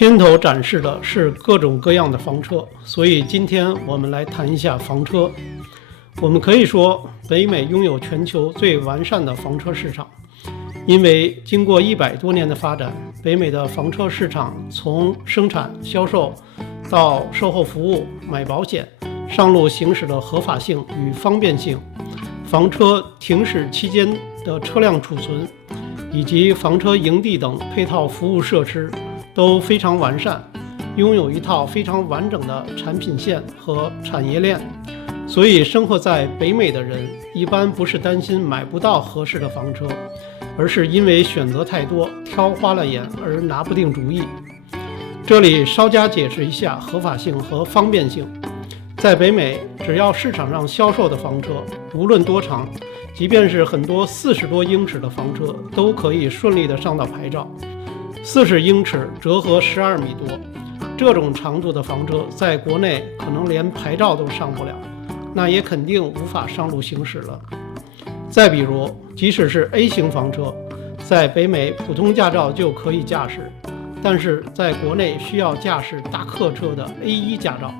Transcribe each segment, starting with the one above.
片头展示的是各种各样的房车，所以今天我们来谈一下房车。我们可以说，北美拥有全球最完善的房车市场，因为经过100多年的发展，北美的房车市场从生产、销售到售后服务、买保险、上路行驶的合法性与方便性，房车停驶期间的车辆储存，以及房车营地等配套服务设施都非常完善，拥有一套非常完整的产品线和产业链。所以生活在北美的人一般不是担心买不到合适的房车，而是因为选择太多，挑花了眼而拿不定主意。这里稍加解释一下合法性和方便性。在北美，只要市场上销售的房车无论多长，即便是很多40多英尺的房车都可以顺利地上到牌照。40英尺折合12米多，这种长度的房车在国内可能连牌照都上不了，那也肯定无法上路行驶了。再比如，即使是 A 型房车，在北美普通驾照就可以驾驶，但是在国内需要驾驶大客车的 A1 驾照。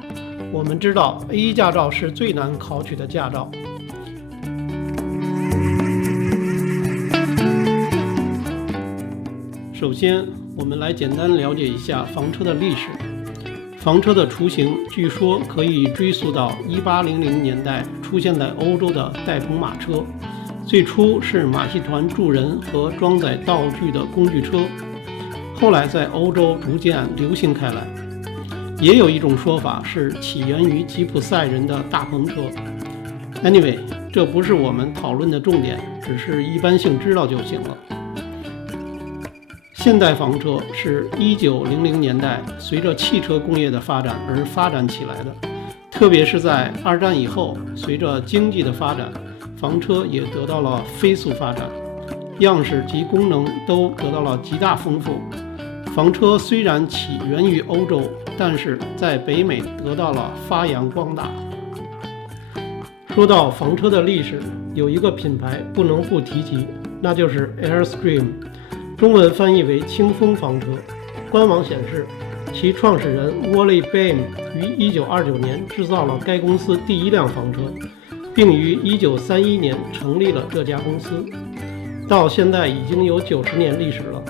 我们知道 A1 驾照是最难考取的驾照。首先，我们来简单了解一下房车的历史。房车的雏形据说可以追溯到1800年代出现在欧洲的带棚马车，最初是马戏团助人和装载道具的工具车，后来在欧洲逐渐流行开来。也有一种说法是起源于吉普赛人的大篷车。Anyway， 这不是我们讨论的重点，只是一般性知道就行了。现代房车是1900年代随着汽车工业的发展而发展起来的，特别是在2战以后，随着经济的发展，房车也得到了飞速发展，样式及功能都得到了极大丰富。房车虽然起源于欧洲，但是在北美得到了发扬光大。说到房车的历史，有一个品牌不能不提及，那就是 Airstream， 中文翻译为清风房车。官网显示，其创始人 Wally Bain 于1929年制造了该公司第一辆房车，并于1931年成立了这家公司，到现在已经有90年历史了。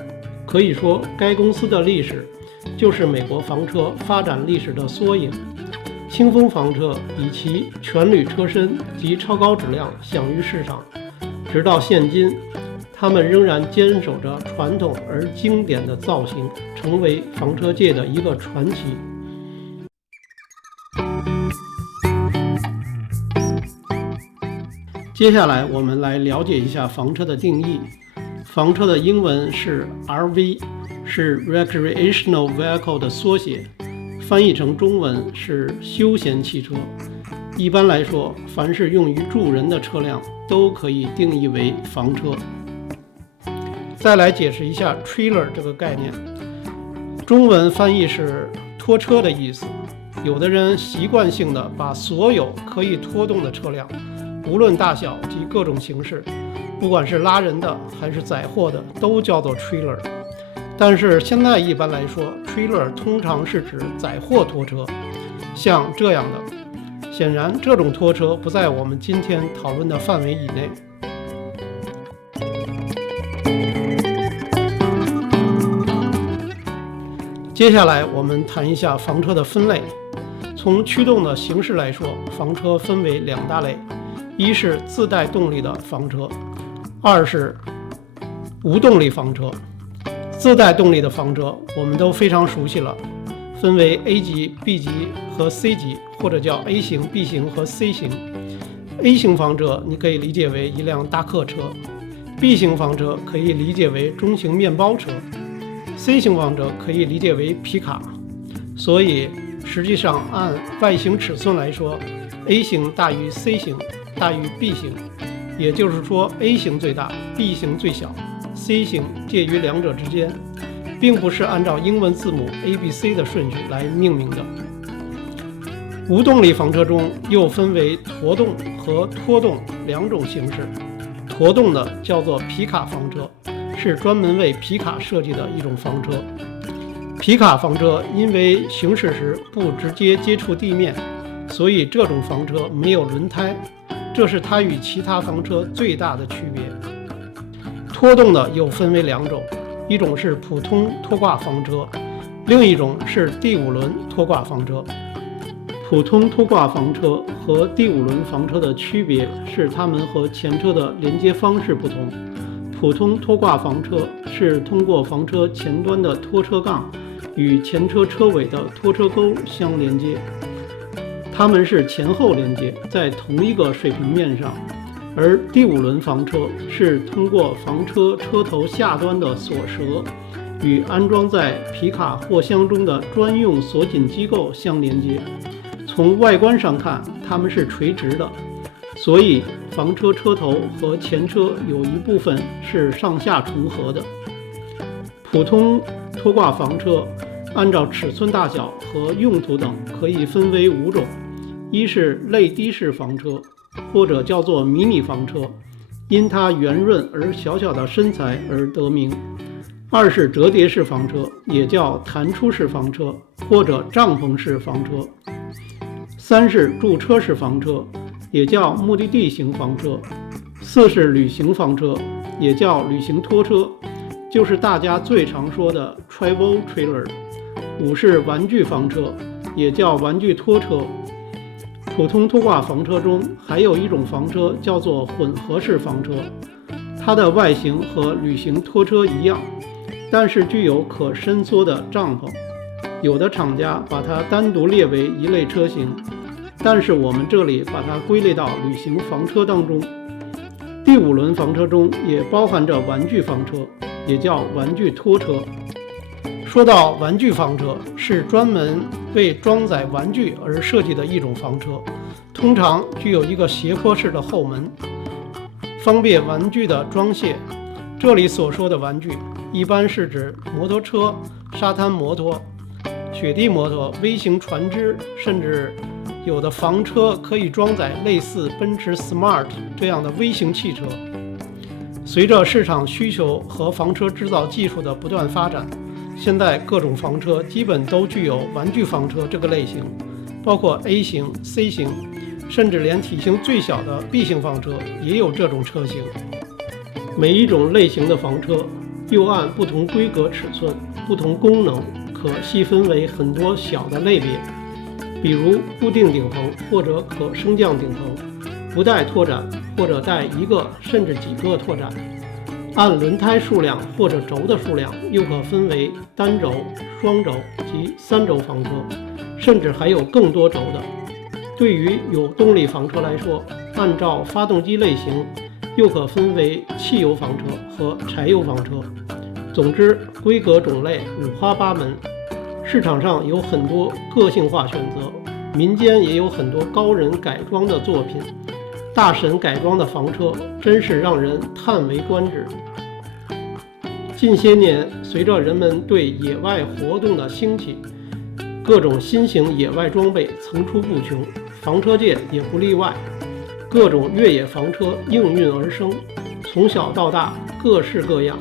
可以说，该公司的历史就是美国房车发展历史的缩影。清风房车以其全铝车身及超高质量享誉市场，直到现今，他们仍然坚守着传统而经典的造型，成为房车界的一个传奇。接下来我们来了解一下房车的定义。房车的英文是 RV， 是 Recreational Vehicle 的缩写，翻译成中文是休闲汽车。一般来说，凡是用于住人的车辆都可以定义为房车。再来解释一下 trailer 这个概念，中文翻译是拖车的意思。有的人习惯性的把所有可以拖动的车辆，无论大小及各种形式，不管是拉人的还是载货的，都叫做 trailer。但是现在一般来说 trailer 通常是指载货拖车，像这样的。显然这种拖车不在我们今天讨论的范围以内。接下来我们谈一下房车的分类。从驱动的形式来说，房车分为2大类，一是自带动力的房车，二是无动力房车。自带动力的房车我们都非常熟悉了，分为 A 级、B 级和 C 级，或者叫 A 型、B 型和 C 型。A 型房车你可以理解为一辆大客车， B 型房车可以理解为中型面包车， C 型房车可以理解为皮卡。所以实际上按外形尺寸来说， A 型大于 C 型大于 B 型，也就是说 A 型最大， B 型最小， C 型介于两者之间，并不是按照英文字母 ABC 的顺序来命名的。无动力房车中又分为驮动和拖动2种形式。驮动的叫做皮卡房车，是专门为皮卡设计的一种房车。皮卡房车因为行驶时不直接接触地面，所以这种房车没有轮胎，这是它与其他房车最大的区别。拖动的又分为两种，一种是普通拖挂房车，另一种是第五轮拖挂房车。普通拖挂房车和第五轮房车的区别是它们和前车的连接方式不同。普通拖挂房车是通过房车前端的拖车杠与前车车尾的拖车钩相连接，它们是前后连接在同一个水平面上。而第五轮房车是通过房车车头下端的锁舌与安装在皮卡货箱中的专用锁紧机构相连接。从外观上看，它们是垂直的，所以房车车头和前车有一部分是上下重合的。普通拖挂房车按照尺寸大小和用途等可以分为5种：一是类滴式房车，或者叫做迷你房车，因它圆润而小小的身材而得名；二是折叠式房车，也叫弹出式房车或者帐篷式房车；三是驻车式房车，也叫目的地型房车；四是旅行房车，也叫旅行拖车，就是大家最常说的 travel trailer；五是玩具房车，也叫玩具拖车。普通拖挂房车中还有一种房车叫做混合式房车，它的外形和旅行拖车一样，但是具有可伸缩的帐篷。有的厂家把它单独列为一类车型，但是我们这里把它归类到旅行房车当中。第五轮房车中也包含着玩具房车，也叫玩具拖车。说到玩具房车，是专门为装载玩具而设计的一种房车，通常具有一个斜坡式的后门，方便玩具的装卸。这里所说的玩具一般是指摩托车、沙滩摩托、雪地摩托、微型船只，甚至有的房车可以装载类似奔驰 Smart 这样的微型汽车。随着市场需求和房车制造技术的不断发展，现在各种房车基本都具有玩具房车这个类型，包括 A 型、C 型，甚至连体型最小的 B 型房车也有这种车型。每一种类型的房车又按不同规格尺寸、不同功能，可细分为很多小的类别，比如固定顶棚或者可升降顶棚，不带拓展或者带一个甚至几个拓展。按轮胎数量或者轴的数量，又可分为单轴、双轴及3轴房车，甚至还有更多轴的。对于有动力房车来说，按照发动机类型，又可分为汽油房车和柴油房车。总之，规格种类五花八门，市场上有很多个性化选择，民间也有很多高人改装的作品。大神改装的房车真是让人叹为观止。近些年，随着人们对野外活动的兴起，各种新型野外装备层出不穷，房车界也不例外。各种越野房车应运而生，从小到大各式各样，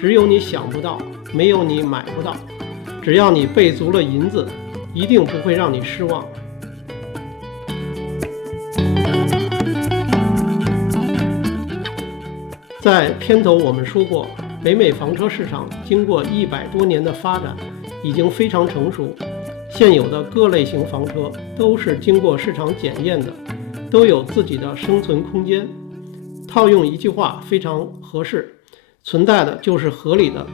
只有你想不到，没有你买不到。只要你备足了银子，一定不会让你失望。在片头我们说过，北美房车市场经过100多年的发展，已经非常成熟。现有的各类型房车都是经过市场检验的，都有自己的生存空间。套用一句话非常合适，存在的就是合理的。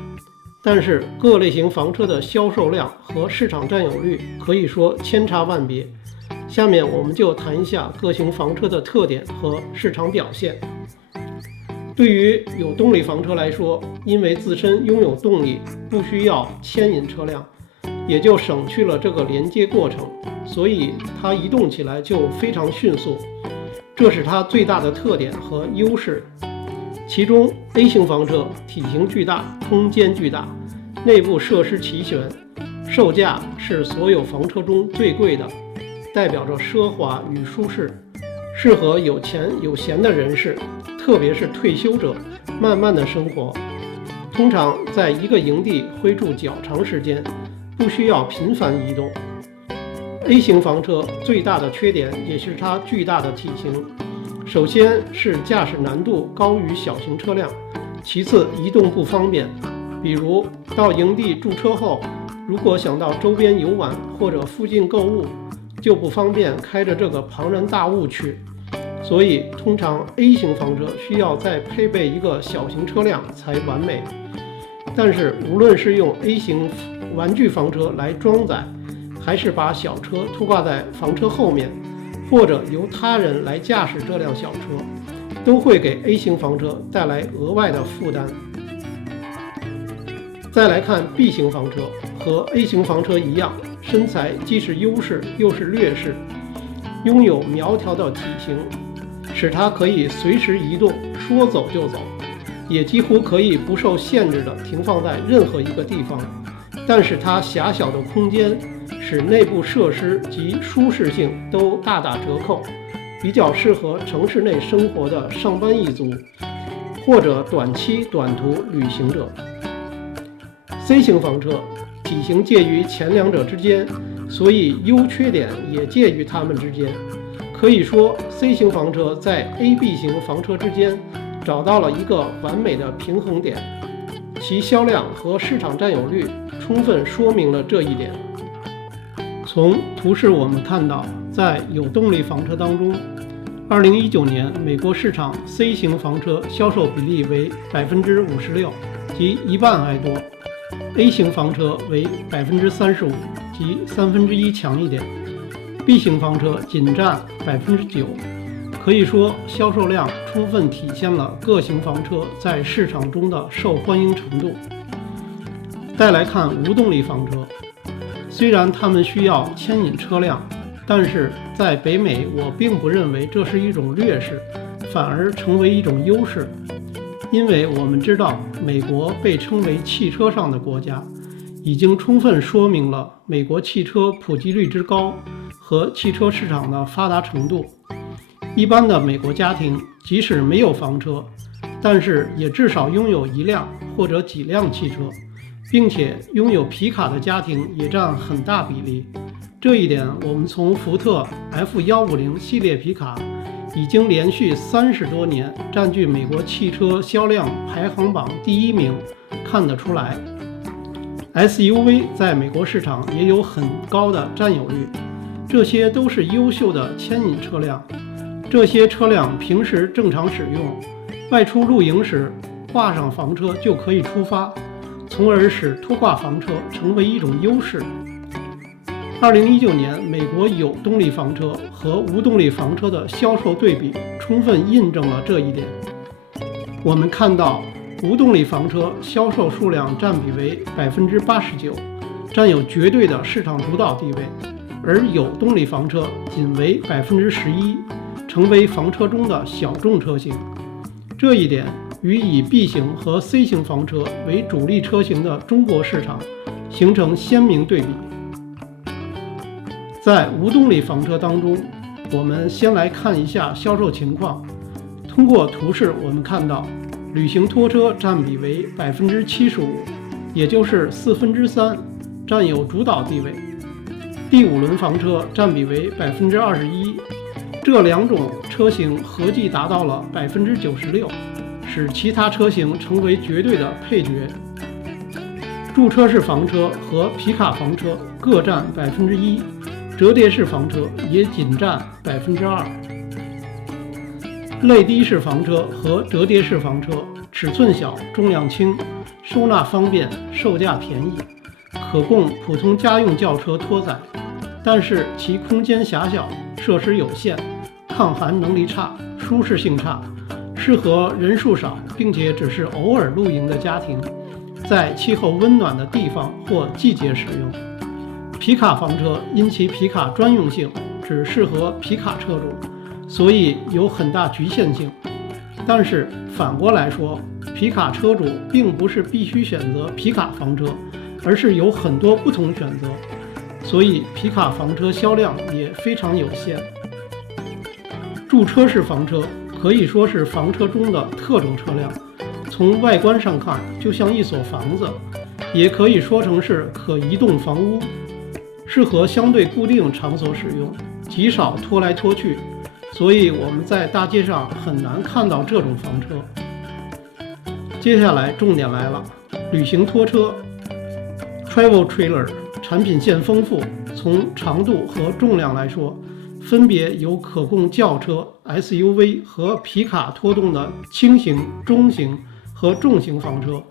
但是各类型房车的销售量和市场占有率可以说千差万别。下面我们就谈一下各型房车的特点和市场表现。对于有动力房车来说，因为自身拥有动力，不需要牵引车辆，也就省去了这个连接过程，所以它移动起来就非常迅速，这是它最大的特点和优势。其中 A 型房车体型巨大，空间巨大，内部设施齐全，售价是所有房车中最贵的，代表着奢华与舒适，适合有钱有闲的人士，特别是退休者慢慢的生活。通常在一个营地会住较长时间，不需要频繁移动。A 型房车最大的缺点也是它巨大的体型，首先是驾驶难度高于小型车辆，其次移动不方便，比如到营地驻车后，如果想到周边游玩或者附近购物，就不方便开着这个庞然大物去。所以通常 A 型房车需要再配备一个小型车辆才完美。但是无论是用 A 型玩具房车来装载，还是把小车拖挂在房车后面，或者由他人来驾驶这辆小车，都会给 A 型房车带来额外的负担。再来看 B 型房车，和 A 型房车一样，身材既是优势又是劣势，拥有苗条的体型，使它可以随时移动，说走就走，也几乎可以不受限制地停放在任何一个地方。但是它狭小的空间使内部设施及舒适性都大打折扣，比较适合城市内生活的上班一族或者短期短途旅行者。C 型房车体型介于前两者之间，所以优缺点也介于它们之间。可以说 C 型房车在 AB 型房车之间找到了一个完美的平衡点，其销量和市场占有率充分说明了这一点。从图示我们看到，在有动力房车当中，2019年美国市场 C 型房车销售比例为 56%， 即一半还多。A 型房车为 35%， 即1/3强一点。B 型房车仅占 9%， 可以说销售量充分体现了各型房车在市场中的受欢迎程度。再来看无动力房车，虽然它们需要牵引车辆，但是在北美我并不认为这是一种劣势，反而成为一种优势。因为我们知道美国被称为汽车上的国家，已经充分说明了美国汽车普及率之高和汽车市场的发达程度。一般的美国家庭即使没有房车，但是也至少拥有一辆或者几辆汽车，并且拥有皮卡的家庭也占很大比例。这一点我们从福特 F150 系列皮卡已经连续30多年占据美国汽车销量排行榜第1名看得出来。 SUV 在美国市场也有很高的占有率，这些都是优秀的牵引车辆。这些车辆平时正常使用，外出露营时挂上房车就可以出发，从而使拖挂房车成为一种优势。2019年美国有动力房车和无动力房车的销售对比充分印证了这一点。我们看到无动力房车销售数量占比为 89%， 占有绝对的市场主导地位，而有动力房车仅为 11%， 成为房车中的小众车型。这一点与以 B 型和 C 型房车为主力车型的中国市场形成鲜明对比。在无动力房车当中，我们先来看一下销售情况。通过图示我们看到，旅行拖车占比为 75%， 也就是3/4，占有主导地位。第5轮房车占比为 21%， 这两种车型合计达到了 96%， 使其他车型成为绝对的配角。驻车式房车和皮卡房车各占 1%， 折叠式房车也仅占 2%。类低式房车和折叠式房车尺寸小，重量轻，收纳方便，售价便宜，可供普通家用轿车拖载，但是其空间狭小，设施有限，抗寒能力差，舒适性差，适合人数少并且只是偶尔露营的家庭，在气候温暖的地方或季节使用。皮卡房车因其皮卡专用性，只适合皮卡车主，所以有很大局限性。但是反过来说，皮卡车主并不是必须选择皮卡房车，而是有很多不同选择，所以皮卡房车销量也非常有限。驻车式房车可以说是房车中的特种车辆，从外观上看就像一所房子，也可以说成是可移动房屋，适合相对固定场所使用，极少拖来拖去，所以我们在大街上很难看到这种房车。接下来重点来了，旅行拖车 Travel Trailer 产品线丰富，从长度和重量来说，分别有可供轿车、SUV 和皮卡拖动的轻型、中型和重型房车，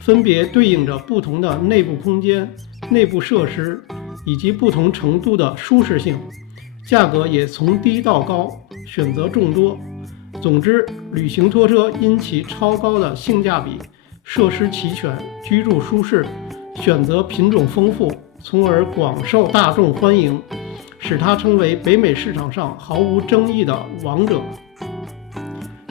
分别对应着不同的内部空间、内部设施以及不同程度的舒适性，价格也从低到高，选择众多。总之，旅行拖车因其超高的性价比、设施齐全、居住舒适、选择品种丰富，从而广受大众欢迎，使它成为北美市场上毫无争议的王者。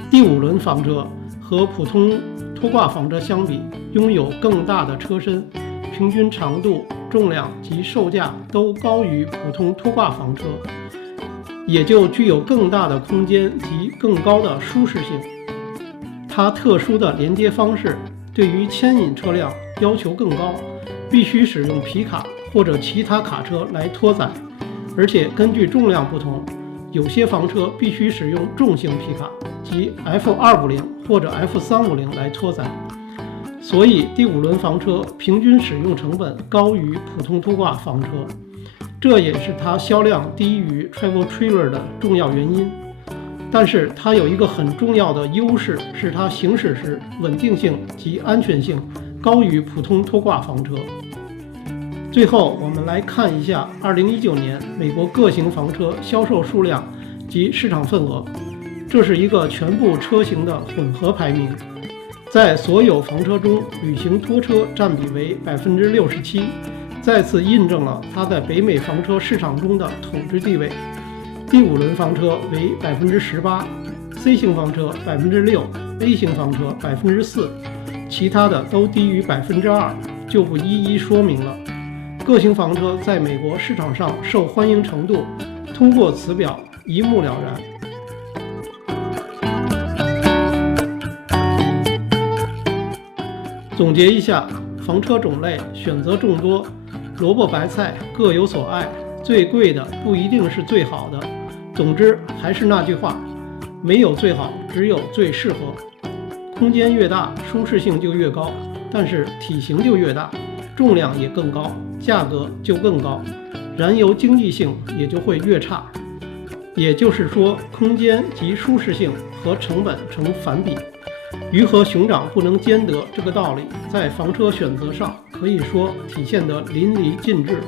第五轮房车和普通拖挂房车相比，拥有更大的车身，平均长度、重量及售价都高于普通拖挂房车，也就具有更大的空间及更高的舒适性。它特殊的连接方式对于牵引车辆要求更高，必须使用皮卡或者其他卡车来拖载，而且根据重量不同，有些房车必须使用重型皮卡，即 F250 或者 F350 来拖载。所以第五轮房车平均使用成本高于普通拖挂房车，这也是它销量低于 Travel Trailer 的重要原因。但是它有一个很重要的优势，是它行驶时稳定性及安全性高于普通拖挂房车。最后我们来看一下2019年美国各型房车销售数量及市场份额，这是一个全部车型的混合排名。在所有房车中，旅行拖车占比为 67%， 再次印证了它在北美房车市场中的统治地位。第五轮房车为 18%， C 型房车 6%， A 型房车 4%， 其他的都低于 2%， 就不一一说明了。各型房车在美国市场上受欢迎程度，通过此表一目了然。总结一下，房车种类选择众多，萝卜白菜各有所爱，最贵的不一定是最好的。总之还是那句话，没有最好，只有最适合。空间越大，舒适性就越高，但是体型就越大，重量也更高，价格就更高，燃油经济性也就会越差。也就是说，空间及舒适性和成本成反比。鱼和熊掌不能兼得，这个道理在房车选择上可以说体现得淋漓尽致。